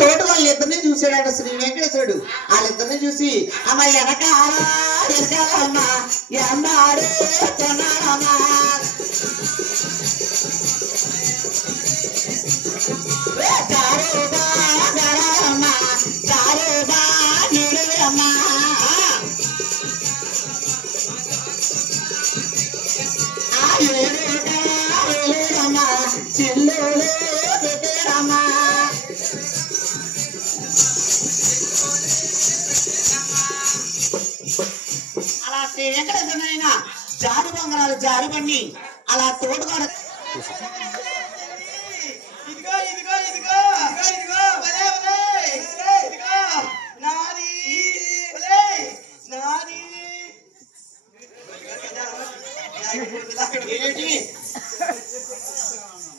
తోటి వాళ్ళిద్దరిని చూసాడట శ్రీ వెంకటేశ్వరుడు. వాళ్ళిద్దరిని చూసి అమ్మ ఎనకాలమ్మా ఎన్నాడే కొన్నాడమ్మా జారుగా జరమ్మా జారుగా నిడువమ్మా చిల్లులే పెట్టేరమ్మా అలా శ్రీ వెంకటేశ్వరైన జారు బంగారాలు జారు బండి అలా తోడుగా ఇదిగో ఇదిగో ఇదిగో ఇదిగో వలే వలే ఇదిగో నాది వలే నాది ఏంటి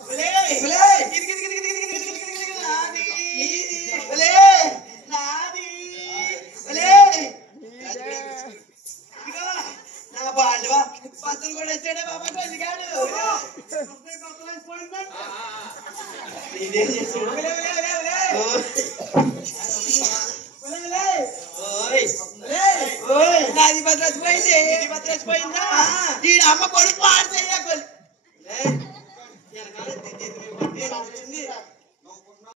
వలే వలే ఇదిగో ఇదిగో ఇదిగో ఇదిగో నాది వలే నాది వలే ఇదిగో నా బాండవా పత్తులు కూడా వచ్చాడే బాబా కొద్దిగాడు ఇదేం చేసాడు నాది భద్రసిపోయింది భద్రసిపోయిందా ఈ అమ్మ కొడుకు ఆడితే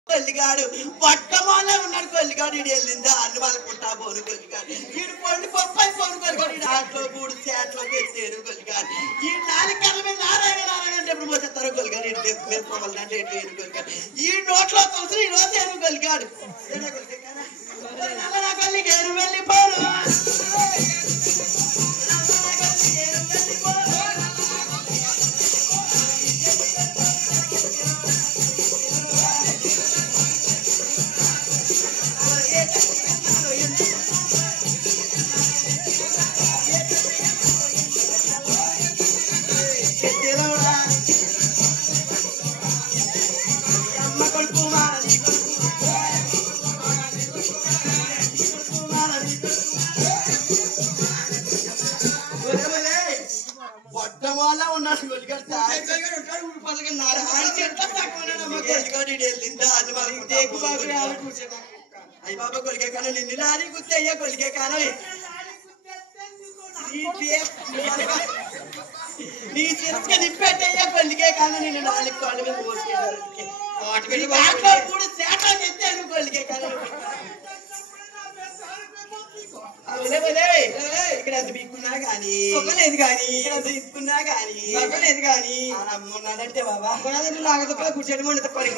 కొల్లిగాడు పట్టమాలే ఉన్నాడు కొల్లిగాడు ఇడు వెళ్ళిందా అన్ని వాళ్ళ పుట్టా పోను కొల్లిగాడు ఈడు పండు పప్పాయి పోను కొల్లిగాడు ఈడు ఆటలో పూడు చేట్లో పెట్టారు కొల్లిగాడు ఈ నాలుగు కళ్ళ మీద నారాయణ నారాయణ అంటే ఎప్పుడు పోతారో కొల్లిగాడు ఈడు మీద పొగలంటే ఎటు కొల్లిగాడు ఈ నోట్లో తొలసి ఈ రోజు ఏను కొల్లిగాడు నా కొల్లిగారు వెళ్ళిపోను ఉన్నాడు కొల్లిగాడు ఊరు పదక నారాయణ చెట్ల తక్కువ కొల్లిగాడు వెళ్ళిందా అని మనకు దేకు బాబు కూర్చోదా అయ్యి బాబా కొలికే కాను నిన్ను లారీ గుర్తు అయ్యా కొలికే కాను నీ చిరక నిప్పెట్టయ్యా కొలికే కాను నిన్ను నాలుగు కాళ్ళ మీద మోసుకెళ్ళారు కూడా చేటా తెచ్చాను కొలికే కాను ఇక్కడ అది బిక్కున్నా గానీ లేదు కానీ అది ఇస్తున్నా గానీ లేదు కానీ అమ్మున్నాడంటే బాబా లాగతో కూర్చొని వండితే పని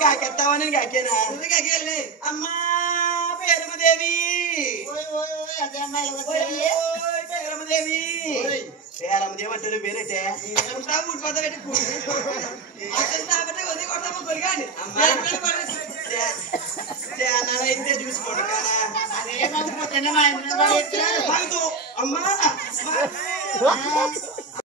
కాకెత్తావని కాకేనా అమ్మా పేరమదేవి పేరమదేవి పేరమదేవి అంటారు పేరేటే ఊడి పద పెట్టి కొడతాము కొరిగాండి అయితే చూసుకోండి కదా అమ్మా